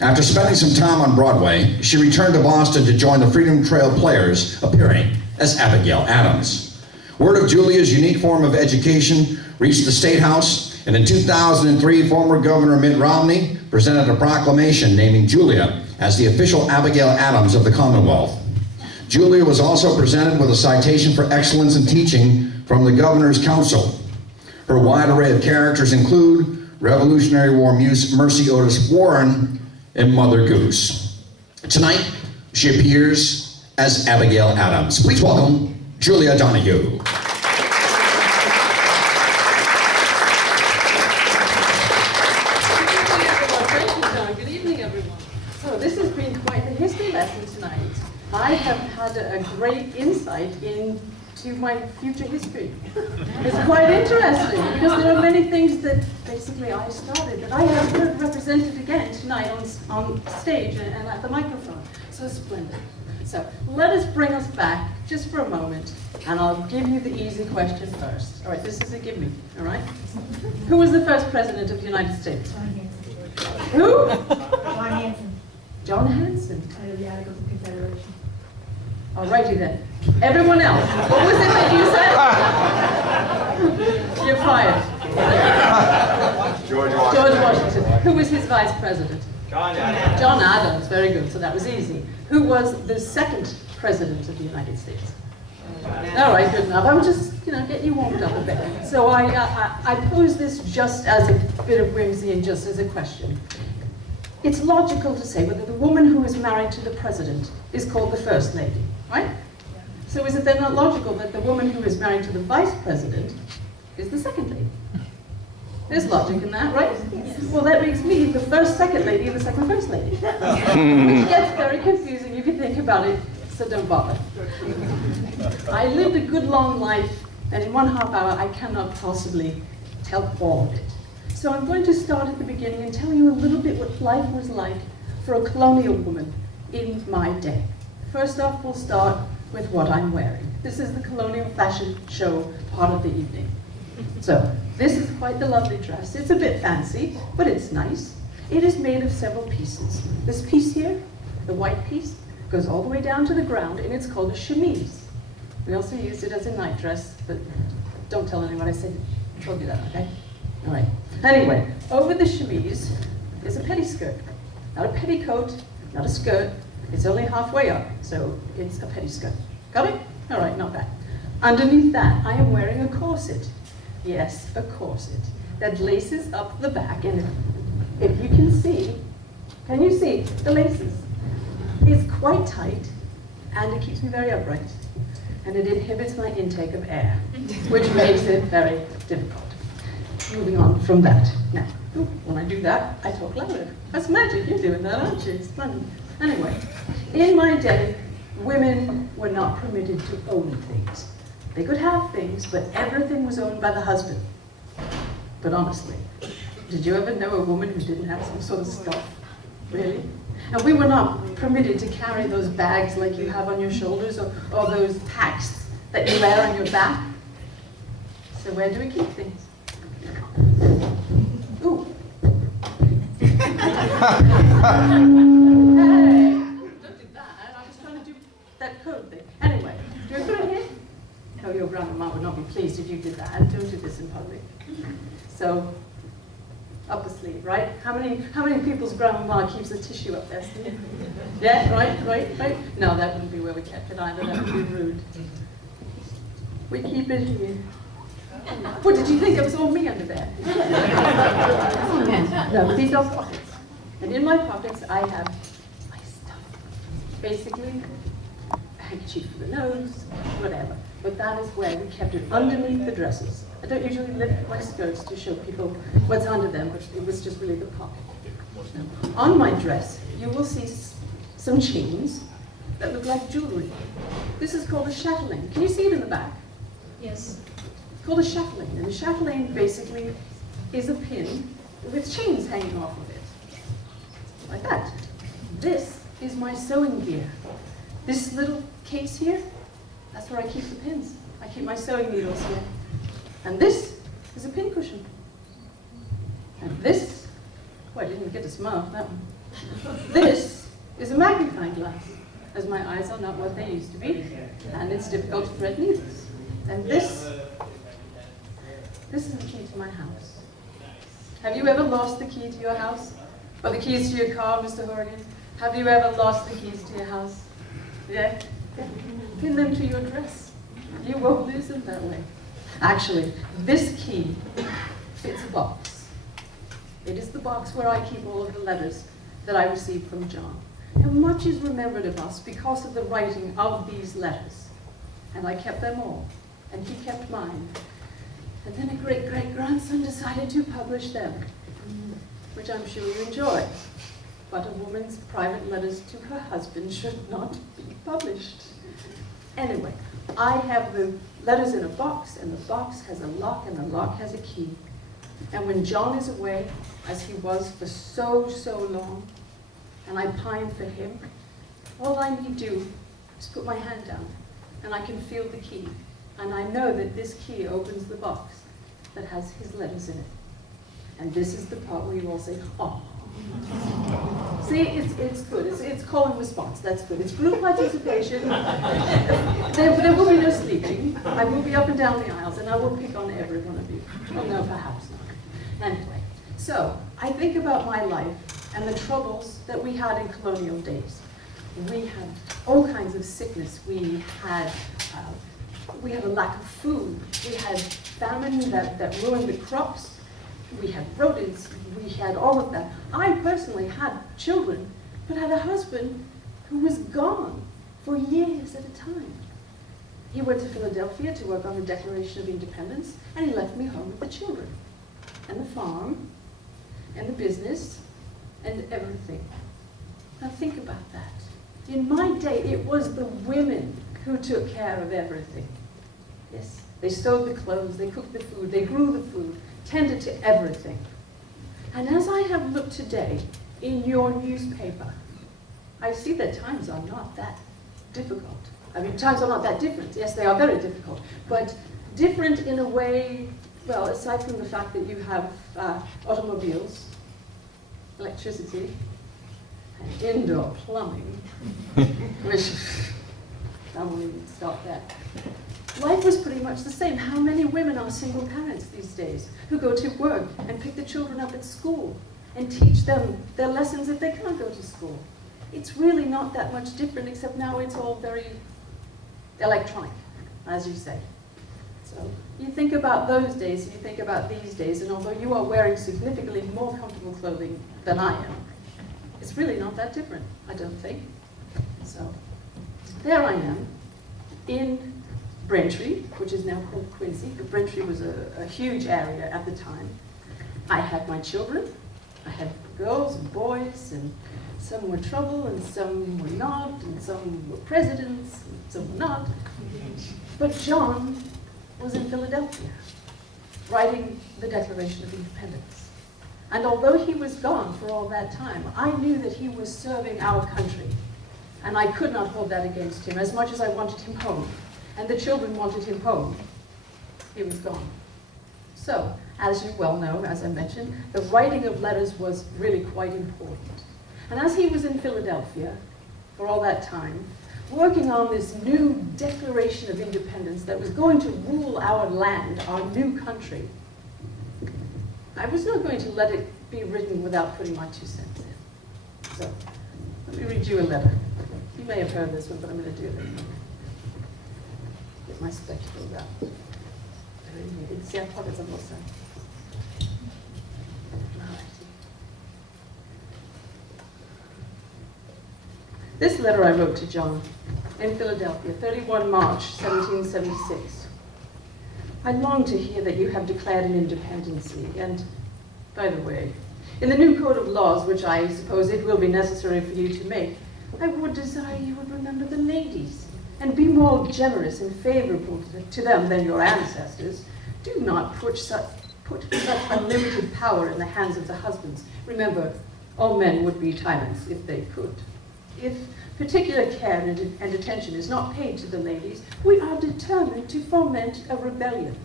After spending some time on Broadway, she returned to Boston to join the Freedom Trail Players, appearing as Abigail Adams. Word of Julia's unique form of education reached the State House, and in 2003, former Governor Mitt Romney presented a proclamation naming Julia as the official Abigail Adams of the Commonwealth. Julia was also presented with a citation for excellence in teaching from the Governor's Council. Her wide array of characters include Revolutionary War muse Mercy Otis Warren and Mother Goose. Tonight, she appears as Abigail Adams. Please welcome Julia Donahue. Good evening, everyone. So this has been quite the history lesson tonight. I have had a great insight into my future history. It's quite interesting because there are many things that basically I started that I have heard represented again tonight on stage and at the microphone. So splendid. So let us bring us back just for a moment, and I'll give you the easy question first. All right, this is a give me, all right? Who was the first president of the United States? Who? John Hanson. John Hanson. Under the Articles of Confederation. Alrighty then. Everyone else, what was it that you said? You're fired. George Washington. George Washington. Who was his vice president? John Adams. John Adams. Very good. So that was easy. Who was the second president of the United States? All right, good enough. I would just, get you warmed up a bit. So I pose this just as a bit of whimsy and just as a question. It's logical to say whether the woman who is married to the president is called the first lady, right? So is it then not logical that the woman who is married to the vice president is the second lady? There's logic in that, right? Well, that makes me the first second lady and the second first lady. Which gets very confusing if you think about it, so don't bother. I lived a good long life, and in 1/2 hour I cannot possibly tell all of it. So I'm going to start at the beginning and tell you a little bit what life was like for a colonial woman in my day. First off, we'll start with what I'm wearing. This is the colonial fashion show part of the evening. So this is quite the lovely dress. It's a bit fancy, but it's nice. It is made of several pieces. This piece here, the white piece, goes all the way down to the ground, and it's called a chemise. We also used it as a night dress, but don't tell anyone I told you that, okay? All right. Anyway, over the chemise is a pettiskirt. Not a petticoat, not a skirt. It's only halfway up, so it's a pettiskirt. Got it? All right, not bad. Underneath that, I am wearing a corset. Yes, a corset that laces up the back, and if you can see the laces? It's quite tight, and it keeps me very upright, and it inhibits my intake of air, which makes it very difficult. Moving on from that. Now, when I do that, I talk louder. That's magic. You're doing that, aren't you? It's funny. Anyway, in my day, women were not permitted to own things. They could have things, but everything was owned by the husband. But honestly, did you ever know a woman who didn't have some sort of stuff? Really? And we were not permitted to carry those bags like you have on your shoulders, or those packs that you wear on your back. So where do we keep things? Ooh. Hey, don't do that. I was trying to do that code thing. Anyway, do I put it here? Oh, your grandma would not be pleased if you did that. Don't do this in public. So, up the sleeve, right? How many people's grandma keeps a tissue up their sleeve? Yeah, right? No, that wouldn't be where we kept it either. That would be rude. We keep it here. What, did you think it was all me under there? No, these are pockets. And in my pockets, I have my stuff. Basically, a handkerchief for the nose, whatever. But that is where we kept it underneath the dresses. I don't usually lift my skirts to show people what's under them, but it was just really the pocket. Now, on my dress, you will see some chains that look like jewelry. This is called a chatelaine. Can you see it in the back? Yes. It's called a chatelaine, and a chatelaine basically is a pin with chains hanging off of it, like that. This is my sewing gear. This little case here, that's where I keep the pins. I keep my sewing needles here. And this is a pin cushion. And this, oh, I didn't get to smell that one. This is a magnifying glass, as my eyes are not what they used to be, and it's difficult to thread needles. And this is the key to my house. Have you ever lost the key to your house? Or the keys to your car, Mr. Horgan? Have you ever lost the keys to your house? Yeah? Pin them to your dress. You won't lose them that way. Actually, this key fits a box. It is the box where I keep all of the letters that I received from John. And much is remembered of us because of the writing of these letters. And I kept them all, and he kept mine. And then a great-great-grandson decided to publish them, which I'm sure you enjoy. But a woman's private letters to her husband should not be published. Anyway, I have the letters in a box, and the box has a lock, and the lock has a key. And when John is away, as he was for so long, and I pine for him, all I need do is put my hand down, and I can feel the key. And I know that this key opens the box that has his letters in it. And this is the part where you all say, oh. See, it's good. It's call and response. That's good. It's group participation. There will be no sleeping. I will be up and down the aisles, and I will pick on every one of you. Oh, no, perhaps not. Anyway, so I think about my life and the troubles that we had in colonial days. We had all kinds of sickness. We had a lack of food. We had famine that ruined the crops. We had rodents. We had all of that. I personally had children, but had a husband who was gone for years at a time. He went to Philadelphia to work on the Declaration of Independence, and he left me home with the children, and the farm, and the business, and everything. Now think about that. In my day, it was the women who took care of everything. Yes, they sewed the clothes, they cooked the food, they grew the food, tended to everything. And as I have looked today in your newspaper, I see that times are not that difficult. I mean, times are not that different. Yes, they are very difficult, but different in a way, well, aside from the fact that you have automobiles, electricity, and indoor plumbing, which I won't even stop that. Life was pretty much the same. How many women are single parents these days who go to work and pick the children up at school and teach them their lessons if they can't go to school? It's really not that much different, except now it's all very electronic, as you say. So you think about those days, and you think about these days, and although you are wearing significantly more comfortable clothing than I am, it's really not that different, I don't think. So there I am in Braintree, which is now called Quincy, but Braintree was a huge area at the time. I had my children. I had girls and boys, and some were trouble, and some were not, and some were presidents, and some were not. But John was in Philadelphia, writing the Declaration of Independence. And although he was gone for all that time, I knew that he was serving our country. And I could not hold that against him, as much as I wanted him home. And the children wanted him home. He was gone. So, as you well know, as I mentioned, the writing of letters was really quite important. And as he was in Philadelphia for all that time, working on this new Declaration of Independence that was going to rule our land, our new country, I was not going to let it be written without putting my 2 cents in. So, let me read you a letter. You may have heard this one, but I'm going to do it anyway. Get my spectacles out. You can see our pockets on both sides. Alrighty. This letter I wrote to John in Philadelphia, 31 March, 1776. I long to hear that you have declared an independency, and, by the way, in the new code of laws, which I suppose it will be necessary for you to make, I would desire you would remember the ladies, and be more generous and favorable to them than your ancestors. Do not put such unlimited power in the hands of the husbands. Remember, all men would be tyrants if they could. If particular care and attention is not paid to the ladies, we are determined to foment a rebellion.